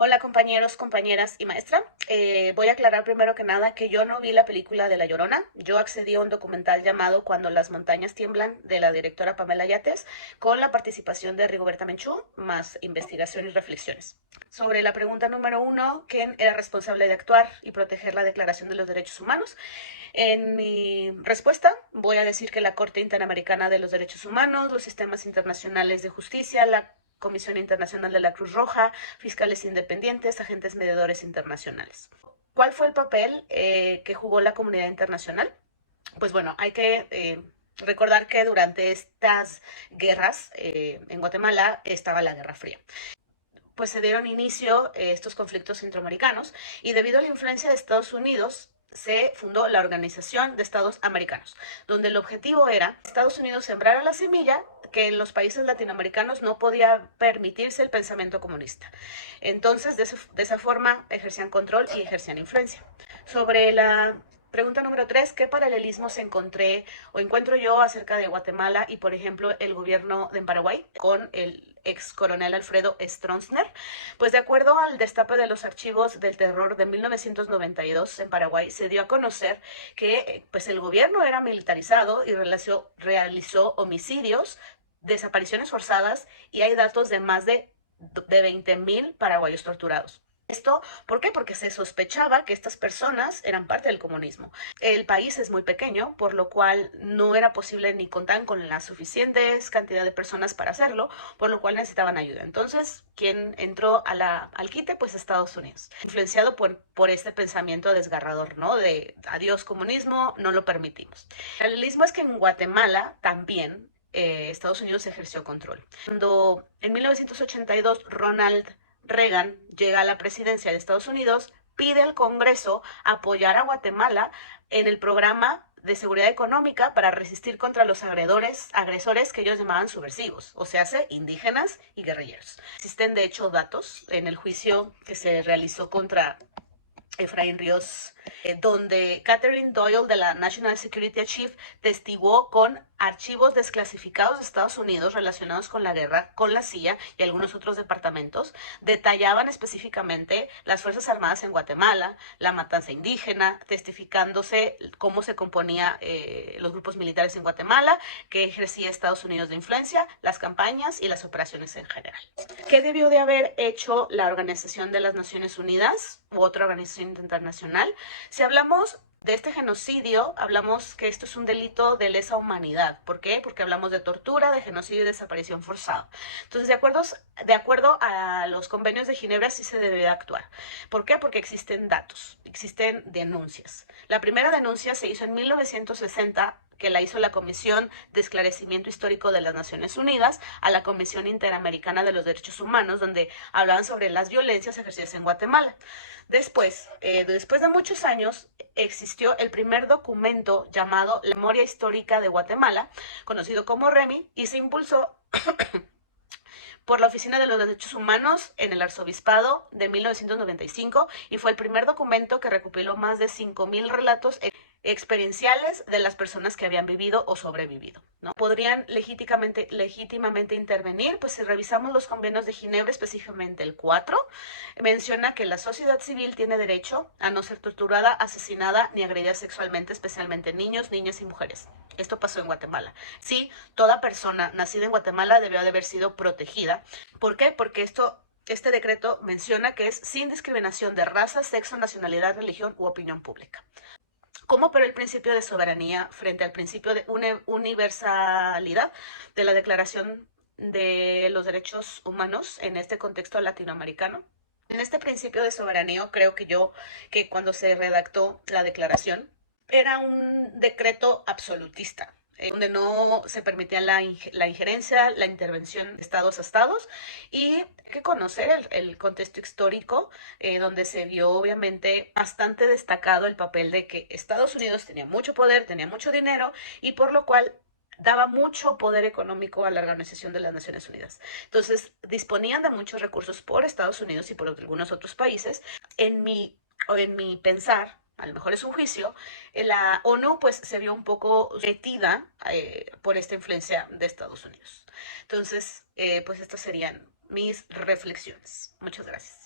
Hola compañeros, compañeras y maestra. Voy a aclarar primero que nada que yo no vi la película de La Llorona. Yo accedí a un documental llamado Cuando las montañas tiemblan de la directora Pamela Yates con la participación de Rigoberta Menchú, más investigación y reflexiones. Sobre la pregunta número uno, ¿quién era responsable de actuar y proteger la Declaración de los Derechos Humanos? En mi respuesta voy a decir que la Corte Interamericana de los Derechos Humanos, los sistemas internacionales de justicia, la Comisión Internacional de la Cruz Roja, fiscales independientes, agentes mediadores internacionales. ¿Cuál fue el papel que jugó la comunidad internacional? Pues bueno, hay que recordar que durante estas guerras en Guatemala estaba la Guerra Fría. Pues se dieron inicio estos conflictos centroamericanos y debido a la influencia de Estados Unidos se fundó la Organización de Estados Americanos, donde el objetivo era que Estados Unidos sembrara la semilla que en los países latinoamericanos no podía permitirse el pensamiento comunista. Entonces, de esa forma ejercían control y ejercían influencia. Sobre la pregunta número 3, ¿qué paralelismos encontré o encuentro yo acerca de Guatemala y, por ejemplo, el gobierno de Paraguay con el ex coronel Alfredo Stroessner? Pues de acuerdo al destape de los archivos del terror de 1992 en Paraguay, se dio a conocer que pues el gobierno era militarizado y realizó homicidios, desapariciones forzadas y hay datos de más de 20,000 paraguayos torturados. ¿Esto por qué? Porque se sospechaba que estas personas eran parte del comunismo. El país es muy pequeño, por lo cual no era posible ni contar con la suficiente cantidad de personas para hacerlo, por lo cual necesitaban ayuda. Entonces, ¿quién entró al quite? Pues Estados Unidos, influenciado por este pensamiento desgarrador, ¿no? De adiós comunismo, no lo permitimos. El paralelismo es que en Guatemala también Estados Unidos ejerció control. Cuando en 1982 Ronald Reagan llega a la presidencia de Estados Unidos, pide al Congreso apoyar a Guatemala en el programa de seguridad económica para resistir contra los agresores que ellos llamaban subversivos, o sea, indígenas y guerrilleros. Existen de hecho datos en el juicio que se realizó contra Efraín Ríos, donde Catherine Doyle de la National Security Chief testiguó con archivos desclasificados de Estados Unidos relacionados con la guerra, con la CIA y algunos otros departamentos, detallaban específicamente las Fuerzas Armadas en Guatemala, la matanza indígena, testificándose cómo se componía los grupos militares en Guatemala, que ejercía Estados Unidos de influencia, las campañas y las operaciones en general. ¿Qué debió de haber hecho la Organización de las Naciones Unidas u otra organización internacional? Si hablamos de este genocidio, hablamos que esto es un delito de lesa humanidad. ¿Por qué? Porque hablamos de tortura, de genocidio y desaparición forzada. Entonces, de acuerdo a los convenios de Ginebra, sí se debe de actuar. ¿Por qué? Porque existen datos, existen denuncias. La primera denuncia se hizo en 1960, que la hizo la Comisión de Esclarecimiento Histórico de las Naciones Unidas a la Comisión Interamericana de los Derechos Humanos, donde hablaban sobre las violencias ejercidas en Guatemala. Después de muchos años, existió el primer documento llamado La Memoria Histórica de Guatemala, conocido como REMI, y se impulsó por la Oficina de los Derechos Humanos en el Arzobispado de 1995 y fue el primer documento que recopiló más de 5,000 relatos experienciales de las personas que habían vivido o sobrevivido, ¿no? Podrían legítimamente intervenir, pues si revisamos los convenios de Ginebra, específicamente el 4, menciona que la sociedad civil tiene derecho a no ser torturada, asesinada ni agredida sexualmente, especialmente niños, niñas y mujeres. Esto pasó en Guatemala. Sí, toda persona nacida en Guatemala debió de haber sido protegida. ¿Por qué? Porque este decreto menciona que es sin discriminación de raza, sexo, nacionalidad, religión u opinión pública. ¿Cómo operó el principio de soberanía frente al principio de universalidad de la Declaración de los Derechos Humanos en este contexto latinoamericano? En este principio de soberanía creo que cuando se redactó la declaración era un decreto absolutista, donde no se permitía la injerencia, la intervención de estados a estados, y hay que conocer el contexto histórico, donde se vio obviamente bastante destacado el papel de que Estados Unidos tenía mucho poder, tenía mucho dinero, y por lo cual daba mucho poder económico a la Organización de las Naciones Unidas. Entonces, disponían de muchos recursos por Estados Unidos y por algunos otros países. En mi pensar, a lo mejor es un juicio, la ONU pues se vio un poco metida por esta influencia de Estados Unidos. Entonces, pues estas serían mis reflexiones. Muchas gracias.